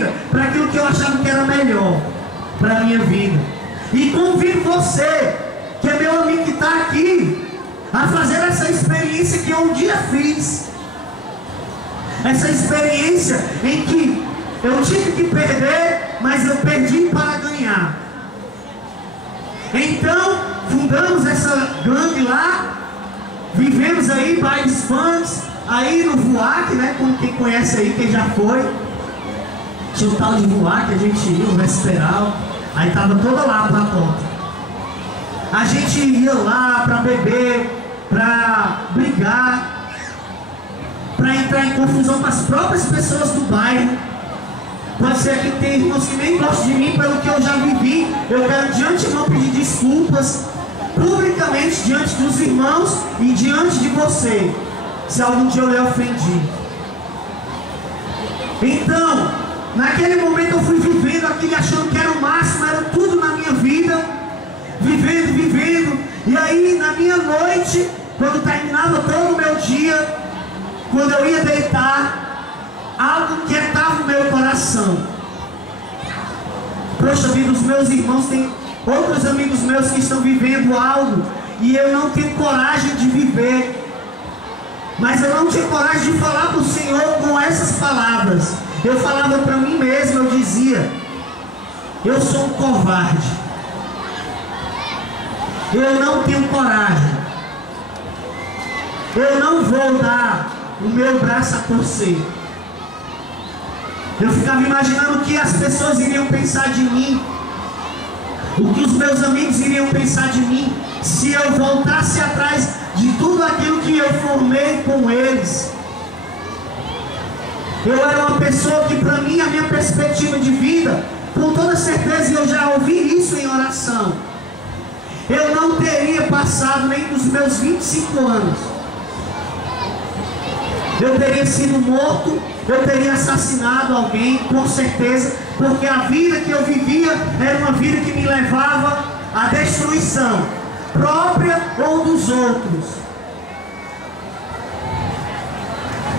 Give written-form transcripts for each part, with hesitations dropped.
vida para aquilo que eu achava que era melhor para a minha vida. E convido você, que é meu amigo que está aqui, a fazer essa experiência que eu um dia fiz. Essa experiência em que eu tive que perder, mas eu perdi para ganhar. Então, fundamos essa gangue lá, vivemos aí bailes funks, aí no VUAC, né, como quem conhece aí, quem já foi. Tinha o tal de VUAC, a gente ia, o Vesperal, aí tava toda lá pra conta. A gente ia lá para beber, para brigar, para entrar em confusão com as próprias pessoas do bairro. Pode ser que tem irmãos que nem gostam de mim pelo que eu já vivi. Eu quero de antemão pedir desculpas publicamente diante dos irmãos e diante de você, se algum dia eu lhe ofendi. Então, naquele momento eu fui vivendo aquilo, achando que era o máximo, era tudo na minha vida, vivendo, e aí na minha noite, quando terminava todo o meu dia, quando eu ia deitar, algo quietava o meu coração. Poxa vida, os meus irmãos têm outros amigos meus que estão vivendo algo e eu não tenho coragem de viver. Mas eu não tinha coragem de falar para o Senhor com essas palavras. Eu falava para mim mesmo, eu dizia: eu sou um covarde, eu não tenho coragem, eu não vou dar o meu braço a torcer. Eu ficava imaginando o que as pessoas iriam pensar de mim, o que os meus amigos iriam pensar de mim, se eu voltasse atrás de tudo aquilo que eu formei com eles. Eu era uma pessoa que, para mim, a minha perspectiva de vida, com toda certeza, eu já ouvi isso em oração, eu não teria passado nem dos meus 25 anos. Eu teria sido morto, eu teria assassinado alguém, com certeza, porque a vida que eu vivia era uma vida que me levava à destruição, própria ou dos outros.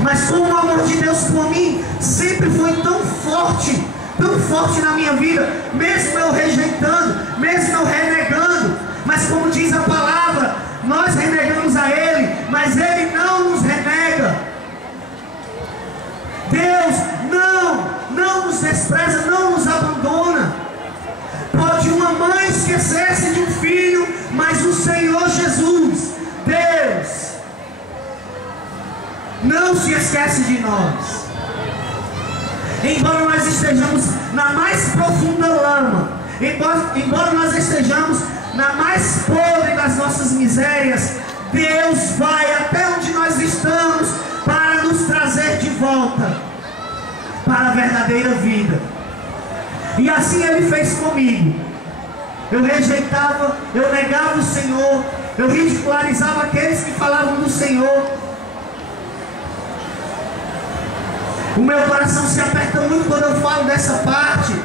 Mas como o amor de Deus por mim sempre foi tão forte na minha vida, mesmo eu rejeitando, mesmo eu renegando, mas como diz a palavra, nós renegamos a Ele, mas Ele não nos renega. Deus não nos despreza, não nos abandona. Pode uma mãe esquecer-se de um filho, mas o Senhor Jesus, Deus, não se esquece de nós. Embora nós estejamos na mais profunda lama, embora nós estejamos na mais podre das nossas misérias, Deus vai até onde nós estamos para nos trazer de volta para a verdadeira vida. E assim Ele fez comigo. Eu rejeitava, eu negava o Senhor, eu ridicularizava aqueles que falavam do Senhor. O meu coração se aperta muito quando eu falo dessa parte,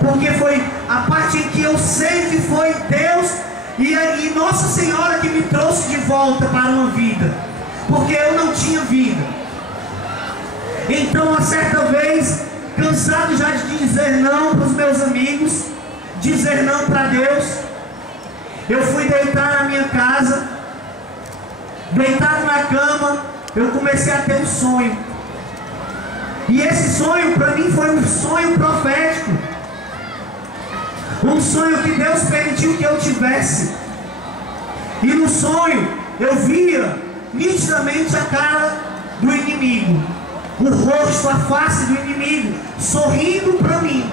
porque foi a parte em que eu sei que foi Deus e Nossa Senhora que me trouxe de volta para uma vida, porque eu não tinha vida. Então, uma certa vez, cansado já de dizer não para os meus amigos, dizer não para Deus, eu fui deitar na minha casa, deitado na cama, eu comecei a ter um sonho. E esse sonho para mim foi um sonho profético, um sonho que Deus permitiu que eu tivesse. E no sonho eu via nitidamente a cara do inimigo, o rosto, a face do inimigo sorrindo para mim.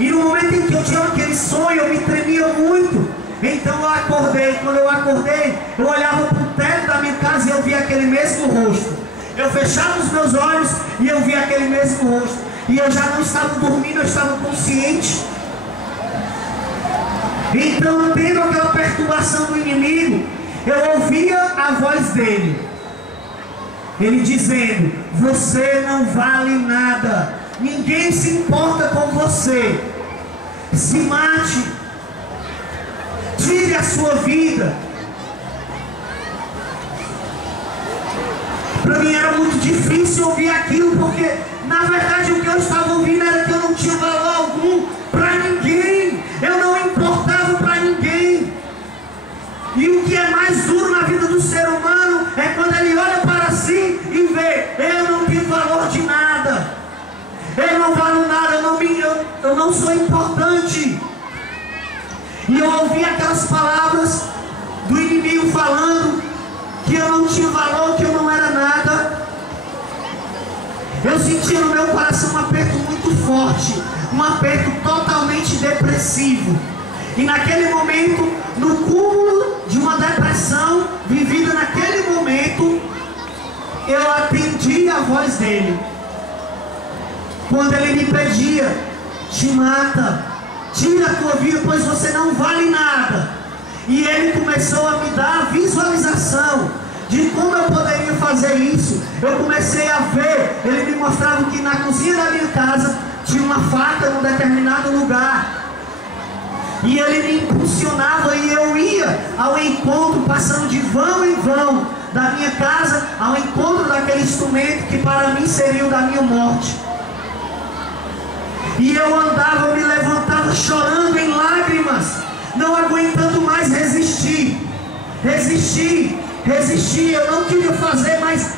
E no momento em que eu tinha aquele sonho, eu me tremia muito. Então eu acordei. Quando eu acordei, eu olhava para o teto da minha casa e eu via aquele mesmo rosto. Eu fechava os meus olhos e eu via aquele mesmo rosto. E eu já não estava dormindo, eu estava consciente. Então, tendo aquela perturbação do inimigo, eu ouvia a voz dele. Ele dizendo: você não vale nada, ninguém se importa com você, se mate, tire a sua vida. Para mim era muito difícil ouvir aquilo, porque na verdade o que eu estava ouvindo era eu não valho nada, eu não sou importante. E eu ouvi aquelas palavras do inimigo falando que eu não tinha valor, que eu não era nada. Eu senti no meu coração um aperto muito forte, um aperto totalmente depressivo. E naquele momento, no cúmulo de uma depressão vivida naquele momento, eu atendi a voz dele. Quando ele me pedia: te mata, tira a tua vida, pois você não vale nada. E ele começou a me dar a visualização de como eu poderia fazer isso. Eu comecei a ver, ele me mostrava que na cozinha da minha casa tinha uma faca num determinado lugar. E ele me impulsionava e eu ia ao encontro, passando de vão em vão da minha casa, ao encontro daquele instrumento que para mim seria o da minha morte. E eu andava, eu me levantava chorando em lágrimas, não aguentando mais resistir. Eu não queria fazer, mas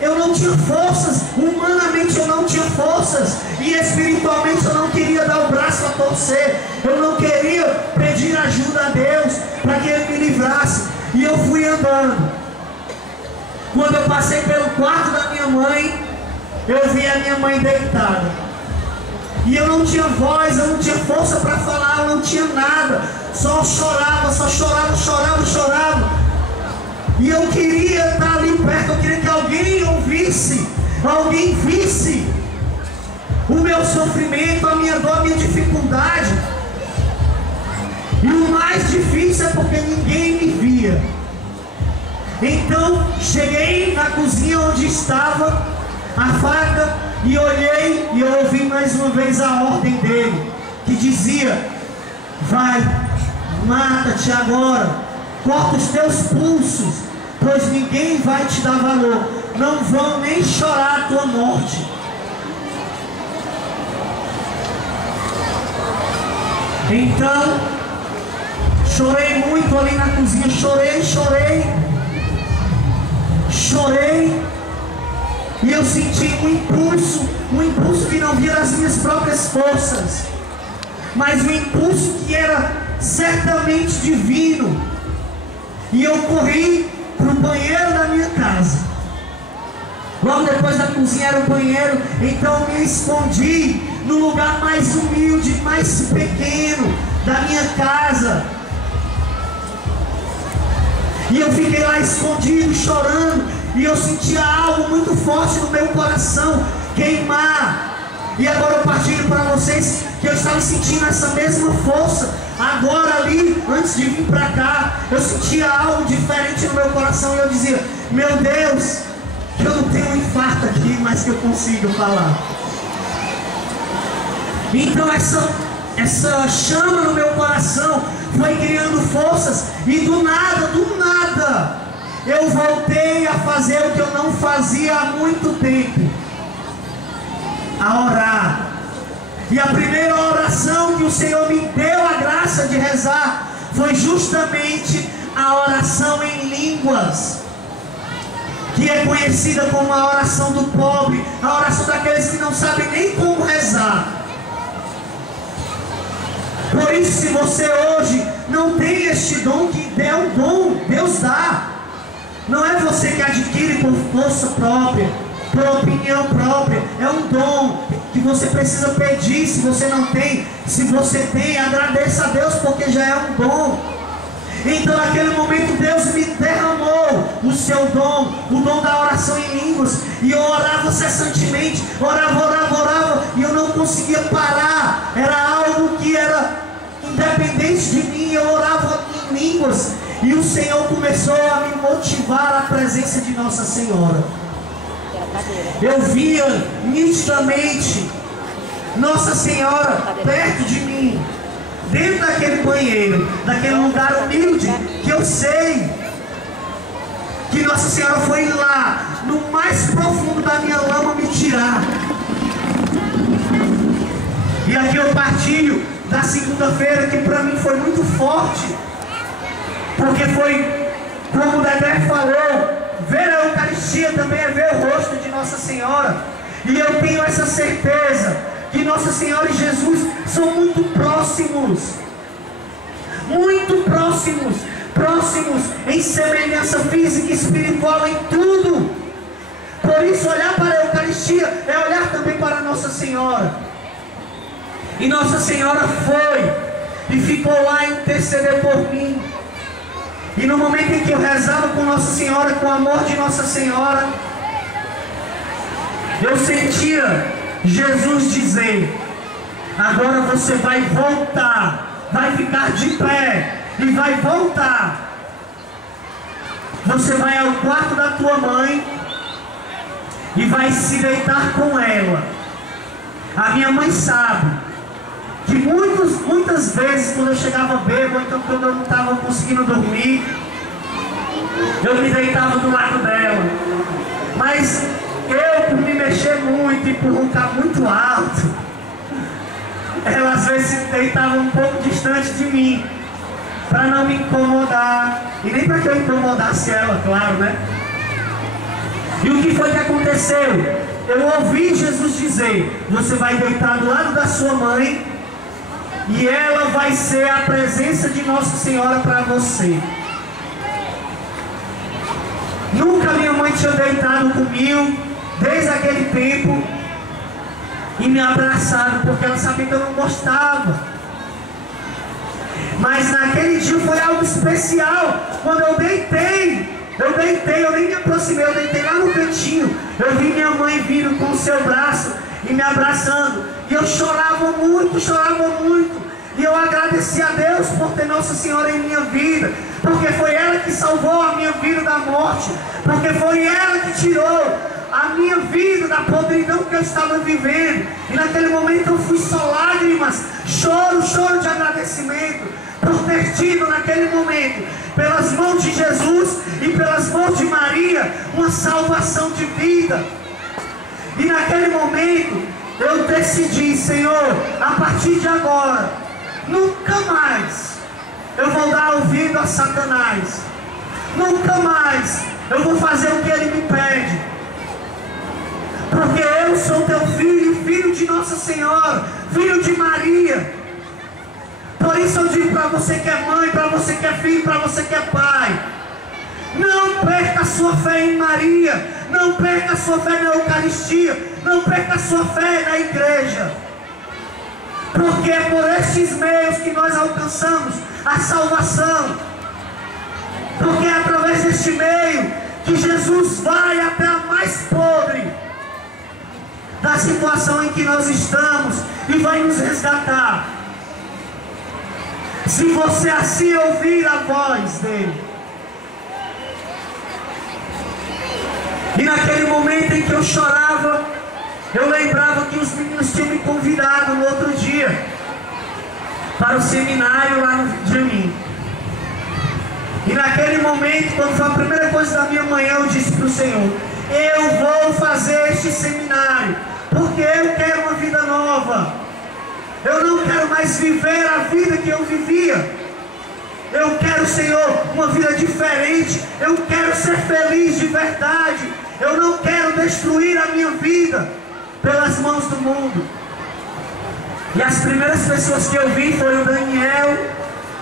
eu não tinha forças. Humanamente eu não tinha forças, e espiritualmente eu não queria dar o braço a torcer. Eu não queria pedir ajuda a Deus para que Ele me livrasse. E eu fui andando. Quando eu passei pelo quarto da minha mãe, eu vi a minha mãe deitada. E eu não tinha voz, eu não tinha força para falar, eu não tinha nada. Só chorava. E eu queria estar ali perto, eu queria que alguém ouvisse, alguém visse o meu sofrimento, a minha dor, a minha dificuldade. E o mais difícil é porque ninguém me via. Então cheguei na cozinha onde estava a faca e olhei e eu ouvi mais uma vez a ordem dele, que dizia: vai, mata-te agora, corta os teus pulsos, pois ninguém vai te dar valor, não vão nem chorar a tua morte. Então chorei muito ali na cozinha, chorei, e eu senti um impulso que não via das minhas próprias forças, mas um impulso que era certamente divino. E eu corri para o banheiro da minha casa. Logo depois da cozinha era o banheiro, então eu me escondi no lugar mais humilde, mais pequeno da minha casa. E eu fiquei lá escondido, chorando, e eu sentia algo muito forte no meu coração queimar. E agora eu partilho para vocês que eu estava sentindo essa mesma força. Agora ali, antes de vir para cá, eu sentia algo diferente no meu coração. E eu dizia: meu Deus, que eu não tenho um infarto aqui, mas que eu consigo falar. Então essa chama no meu coração foi criando forças. E do nada, eu voltei a fazer o que eu não fazia há muito tempo: a orar. E a primeira oração que o Senhor me deu a graça de rezar foi justamente a oração em línguas, que é conhecida como a oração do pobre, a oração daqueles que não sabem nem como rezar. Por isso, se você hoje não tem este dom, que é um dom, Deus dá. Não é você que adquire por força própria, por opinião própria. É um dom que você precisa pedir. Se você não tem, se você tem, agradeça a Deus, porque já é um dom. Então naquele momento Deus me derramou o seu dom, o dom da oração em línguas. E eu orava cessantemente, orava, e eu não conseguia parar. Era algo que era independente de mim. Eu orava em línguas, e o Senhor começou a me motivar à presença de Nossa Senhora. Eu via nitidamente Nossa Senhora perto de mim, dentro daquele banheiro, daquele lugar humilde, que eu sei que Nossa Senhora foi lá, no mais profundo da minha lama, me tirar. E aqui eu partilho da segunda-feira, que para mim foi muito forte, porque foi, como o Dedé falou, ver a Eucaristia também é ver o rosto de Nossa Senhora. E eu tenho essa certeza que Nossa Senhora e Jesus são muito próximos. Muito próximos. Próximos em semelhança física e espiritual em tudo. Por isso, olhar para a Eucaristia é olhar também para Nossa Senhora. E Nossa Senhora foi e ficou lá a interceder por mim. E no momento em que eu rezava com Nossa Senhora, com o amor de Nossa Senhora, eu sentia Jesus dizer: agora você vai voltar, vai ficar de pé e vai voltar. Você vai ao quarto da tua mãe e vai se deitar com ela. A minha mãe sabe que muitas vezes, quando eu chegava bêbado, então quando eu não estava conseguindo dormir, eu me deitava do lado dela. Mas eu, por me mexer muito e por roncar muito alto, ela às vezes se deitava um pouco distante de mim, para não me incomodar, e nem para que eu incomodasse ela, claro, né? E o que foi que aconteceu? Eu ouvi Jesus dizer: você vai deitar do lado da sua mãe, e ela vai ser a presença de Nossa Senhora para você. Nunca minha mãe tinha deitado comigo, desde aquele tempo, e me abraçado, porque ela sabia que eu não gostava. Mas naquele dia foi algo especial. Quando eu deitei, eu nem me aproximei, eu deitei lá no cantinho. Eu vi minha mãe vindo com o seu braço e me abraçando. E eu chorava muito. E eu agradeci a Deus por ter Nossa Senhora em minha vida. Porque foi ela que salvou a minha vida da morte. Porque foi ela que tirou a minha vida da podridão que eu estava vivendo. E naquele momento eu fui só lágrimas, choro de agradecimento por ter tido naquele momento, pelas mãos de Jesus e pelas mãos de Maria, uma salvação de vida. E naquele momento eu decidi: Senhor, a partir de agora, nunca mais eu vou dar ouvido a Satanás. Nunca mais eu vou fazer o que ele me pede. Porque eu sou teu filho, filho de Nossa Senhora, filho de Maria. Por isso eu digo para você que é mãe, para você que é filho, para você que é pai: não perca a sua fé em Maria, não perca a sua fé na Eucaristia, não perca a sua fé na igreja. Porque é por estes meios que nós alcançamos a salvação. Porque é através deste meio que Jesus vai até a mais podre da situação em que nós estamos e vai nos resgatar. Se você assim ouvir a voz dele. E naquele momento em que eu chorava, eu lembrava que os meninos tinham me convidado no outro dia para o seminário lá no Jamin. E naquele momento, quando foi a primeira coisa da minha manhã, eu disse para o Senhor: eu vou fazer este seminário, porque eu quero uma vida nova. Eu não quero mais viver a vida que eu vivia. Eu quero, Senhor, uma vida diferente. Eu quero ser feliz de verdade. Eu não quero destruir a minha vida pelas mãos do mundo. E as primeiras pessoas que eu vi foram o Daniel,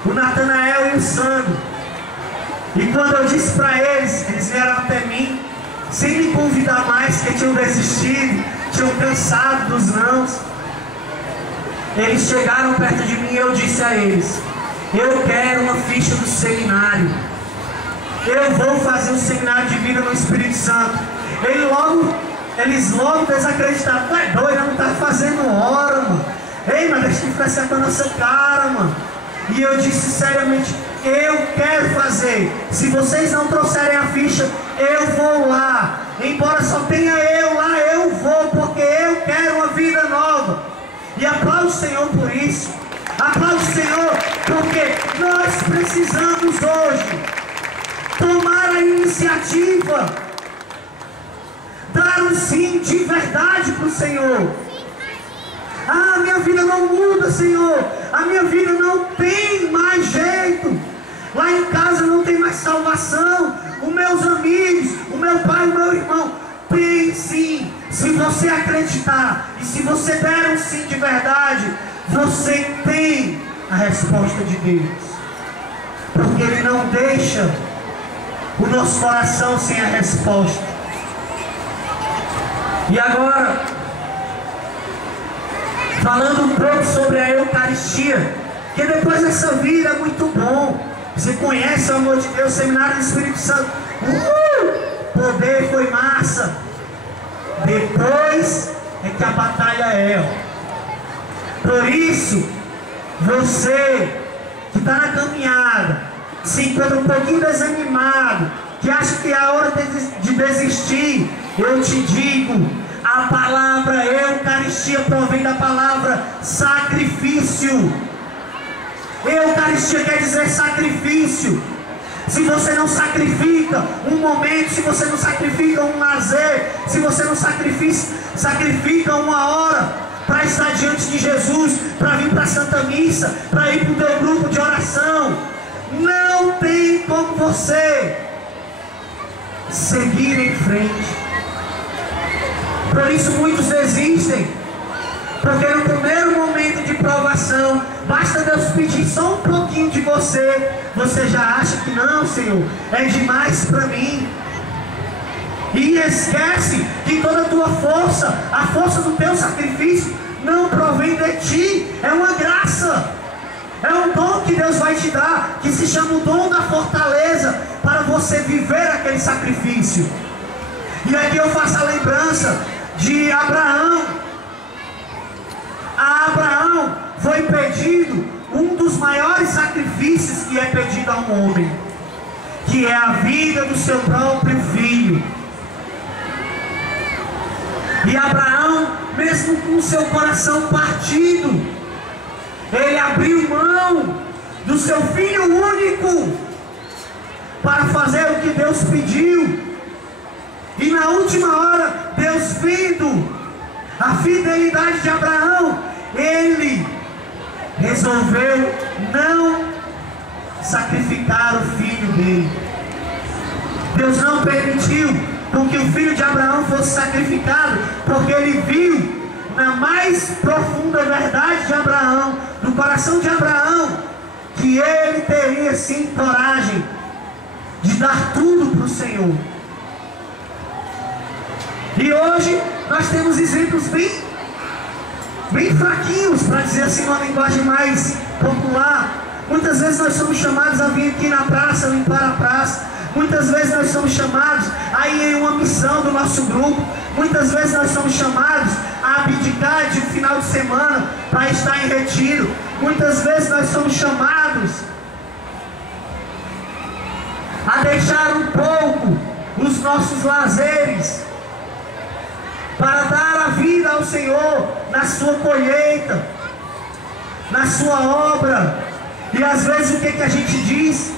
o Natanael e o Sandro. E quando eu disse para eles, eles vieram até mim, sem me convidar mais, que tinham desistido, tinham cansado dos nãos. Eles chegaram perto de mim e eu disse a eles: eu quero uma ficha do seminário. Eu vou fazer um seminário de vida no Espírito Santo. Eles logo desacreditaram: tu é doido, não tá fazendo hora, mano. Ei, mas deixa de ficar com a nossa cara, mano. E eu disse seriamente: eu quero fazer. Se vocês não trouxerem a ficha, eu vou lá. Embora só tenha eu lá, eu vou, porque eu quero uma vida nova. E aplaude o Senhor por isso. Aplaude o Senhor, porque nós precisamos hoje tomar a iniciativa, dar um sim de verdade para o Senhor. Ah, minha vida não muda, Senhor. A minha vida não tem mais jeito. Lá em casa não tem mais salvação. Os meus amigos, o meu pai e o meu irmão, tem sim. Se você acreditar e se você der um sim de verdade, você tem a resposta de Deus. Porque Ele não deixa o nosso coração sem a resposta. E agora, falando um pouco sobre a Eucaristia, que depois dessa vida é muito bom. Você conhece o amor de Deus, seminário do Espírito Santo. Poder foi massa. Depois é que a batalha é. Por isso, você que está na caminhada, se encontra um pouquinho desanimado, que acha que é a hora de desistir, eu te digo, a palavra Eucaristia provém da palavra sacrifício. Eucaristia quer dizer sacrifício. Se você não sacrifica um momento, se você não sacrifica um lazer, se você não sacrifica uma hora para estar diante de Jesus, para vir para a Santa Missa, para ir para o teu grupo de oração, não tem como você seguir em frente. Por isso muitos desistem, porque no primeiro momento de provação, basta Deus pedir só um pouquinho de você, você já acha que não, Senhor, é demais para mim. E esquece que toda a tua força, a força do teu sacrifício, não provém de ti, é uma graça, é um dom que Deus vai te dar, que se chama o dom da fortaleza, para você viver aquele sacrifício. E aqui eu faço a lembrança de Abraão. A Abraão foi pedido um dos maiores sacrifícios que é pedido a um homem, que é a vida do seu próprio filho. E Abraão, mesmo com seu coração partido, ele abriu mão do seu filho único para fazer o que Deus pediu. E na última hora, Deus, vendo a fidelidade de Abraão, ele resolveu não sacrificar o filho dele. Deus não permitiu com que o filho de Abraão fosse sacrificado, porque ele viu na mais profunda verdade de Abraão, do coração de Abraão, que ele teria sim coragem de dar tudo para o Senhor. E hoje nós temos exemplos bem fraquinhos, para dizer assim uma linguagem mais popular. Muitas vezes nós somos chamados a vir aqui na praça, limpar a praça. Muitas vezes nós somos chamados a ir em uma missão do nosso grupo. Muitas vezes nós somos chamados a abdicar de um final de semana para estar em retiro. Muitas vezes nós somos chamados a deixar um pouco os nossos lazeres para dar a vida ao Senhor na sua colheita, na sua obra. E às vezes o que a gente diz?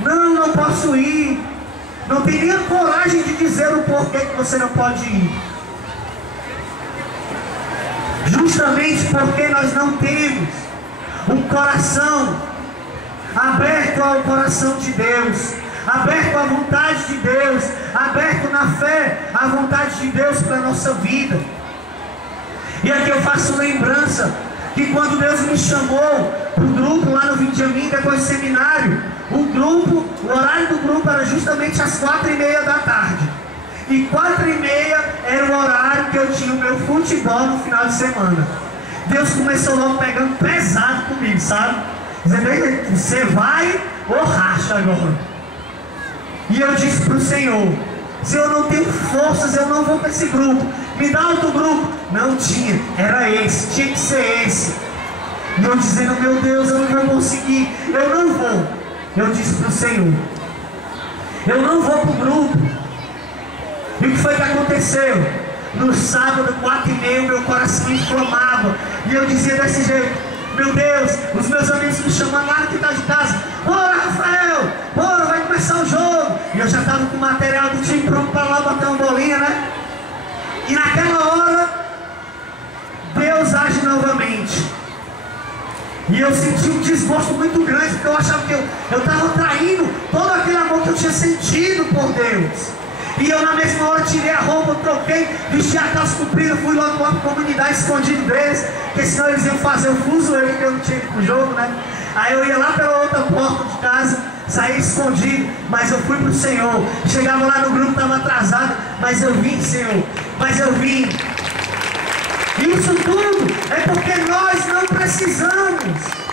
Não posso ir. Não tem nem a coragem de dizer o porquê que você não pode ir. Justamente porque nós não temos um coração aberto ao coração de Deus, aberto à vontade de Deus, aberto na fé à vontade de Deus para a nossa vida. E aqui eu faço lembrança que quando Deus me chamou para o grupo lá no Vindiamin, depois do seminário, o horário do grupo era justamente às 4h30 da tarde. E 4h30 era o horário que eu tinha o meu futebol no final de semana. Deus começou logo pegando pesado comigo, sabe? Dizendo, você vai ou racha agora? E eu disse para o Senhor, se eu não tenho forças, eu não vou para esse grupo. Me dá outro grupo. Não tinha, era esse, tinha que ser esse. E eu dizendo, meu Deus, eu não vou conseguir, eu não vou. Eu disse para o Senhor, eu não vou para o grupo. E o que foi que aconteceu? No sábado, 4h30, meu coração inflamava. E eu dizia desse jeito, meu Deus, os meus amigos me chamando lá no quintal de casa. Bora, Rafael, bora, vai começar o jogo. E eu já estava com o material do time pronto para lá bater uma bolinha, né? E naquela hora, Deus age novamente. E eu senti um desgosto muito grande, porque eu achava que eu estava traindo todo aquele amor que eu tinha sentido por Deus. E eu na mesma hora tirei a roupa, troquei, vesti a calça comprida, fui logo para a comunidade escondido deles, porque senão eles iam fazer o fuso, eu não tinha que ir pro jogo, né? Aí eu ia lá pela outra porta de casa, saía escondido, mas eu fui pro Senhor. Chegava lá no grupo, estava atrasado, mas eu vim, Senhor, mas eu vim. Isso tudo é porque nós não precisamos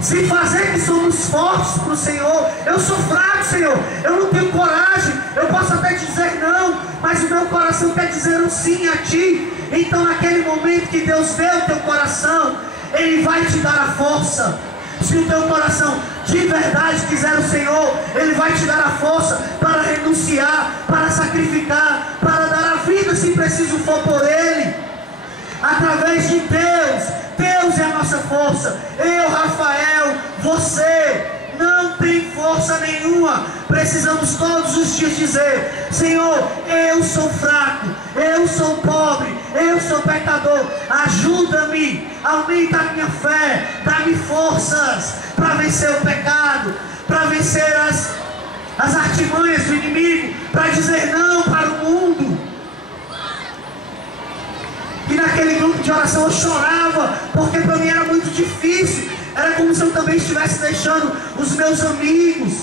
se fazer que somos fortes para o Senhor. Eu sou fraco, Senhor, eu não tenho coragem, eu posso até dizer não, mas o meu coração quer dizer um sim a Ti. Então naquele momento que Deus vê o teu coração, Ele vai te dar a força. Se o teu coração de verdade quiser o Senhor, Ele vai te dar a força para renunciar, para sacrificar, para dar a vida se preciso for por Ele. Através de Deus, Deus é a nossa força. Eu, Rafael, você não tem força nenhuma. Precisamos todos os dias dizer: Senhor, eu sou fraco, eu sou pobre, eu sou pecador, ajuda-me, aumenta a minha fé, dá-me forças para vencer o pecado, para vencer as artimanhas do inimigo, para dizer não para o mundo. E naquele grupo de oração eu chorava, porque para mim era muito difícil. Era como se eu também estivesse deixando os meus amigos.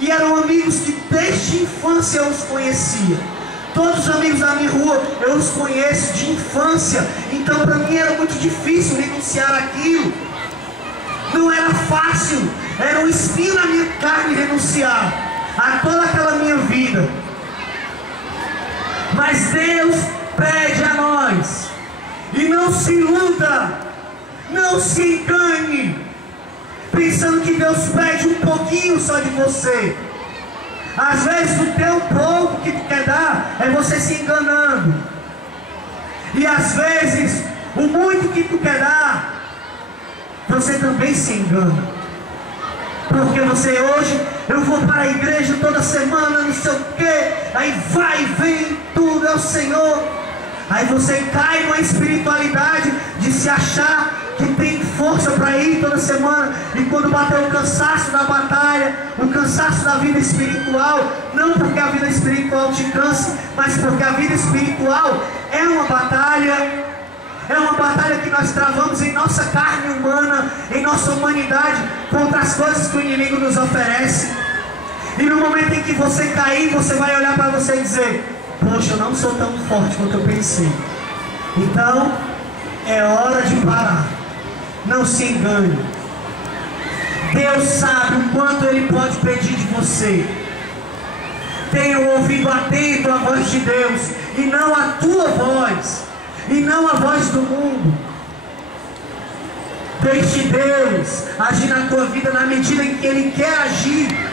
E eram amigos que desde a infância eu os conhecia. Todos os amigos da minha rua eu os conheço de infância. Então para mim era muito difícil renunciar àquilo. Não era fácil, era um espinho na minha carne renunciar a toda aquela minha vida. Mas Deus pede a nós, e não se iluda, não se engane, pensando que Deus pede um pouquinho só de você. Às vezes o teu pouco que tu quer dar é você se enganando, e às vezes o muito que tu quer dar, você também se engana, porque você hoje, eu vou para a igreja toda semana, não sei o que, aí vai e vem, tudo é o Senhor. Aí você cai numa espiritualidade de se achar que tem força para ir toda semana, e quando bater o cansaço da batalha, o cansaço da vida espiritual, não porque a vida espiritual te canse, mas porque a vida espiritual é uma batalha que nós travamos em nossa carne humana, em nossa humanidade, contra as coisas que o inimigo nos oferece. E no momento em que você cair, você vai olhar para você e dizer: poxa, eu não sou tão forte quanto eu pensei. Então, é hora de parar. Não se engane. Deus sabe o quanto Ele pode pedir de você. Tenha o ouvido atento à voz de Deus, e não a tua voz, e não a voz do mundo. Deixe Deus agir na tua vida na medida em que Ele quer agir.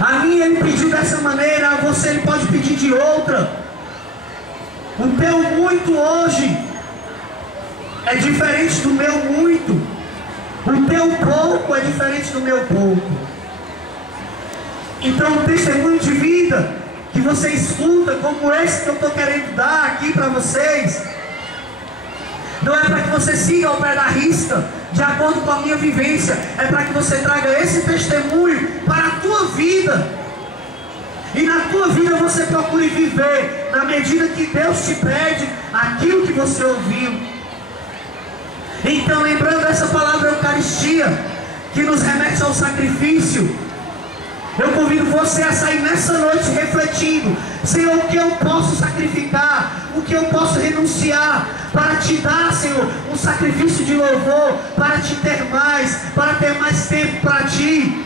A mim Ele pediu dessa maneira, a você Ele pode pedir de outra. O teu muito hoje é diferente do meu muito. O teu pouco é diferente do meu pouco. Então o testemunho de vida que você escuta, como esse que eu estou querendo dar aqui para vocês, não é para que você siga ao pé da risca, de acordo com a minha vivência. É para que você traga esse testemunho para a tua vida. E na tua vida você procure viver, na medida que Deus te pede, aquilo que você ouviu. Então, lembrando essa palavra Eucaristia, que nos remete ao sacrifício, eu convido você a sair nessa noite refletindo: Senhor, o que eu posso sacrificar? O que eu posso renunciar para te dar, Senhor, um sacrifício de louvor, para te ter mais, para ter mais tempo para ti?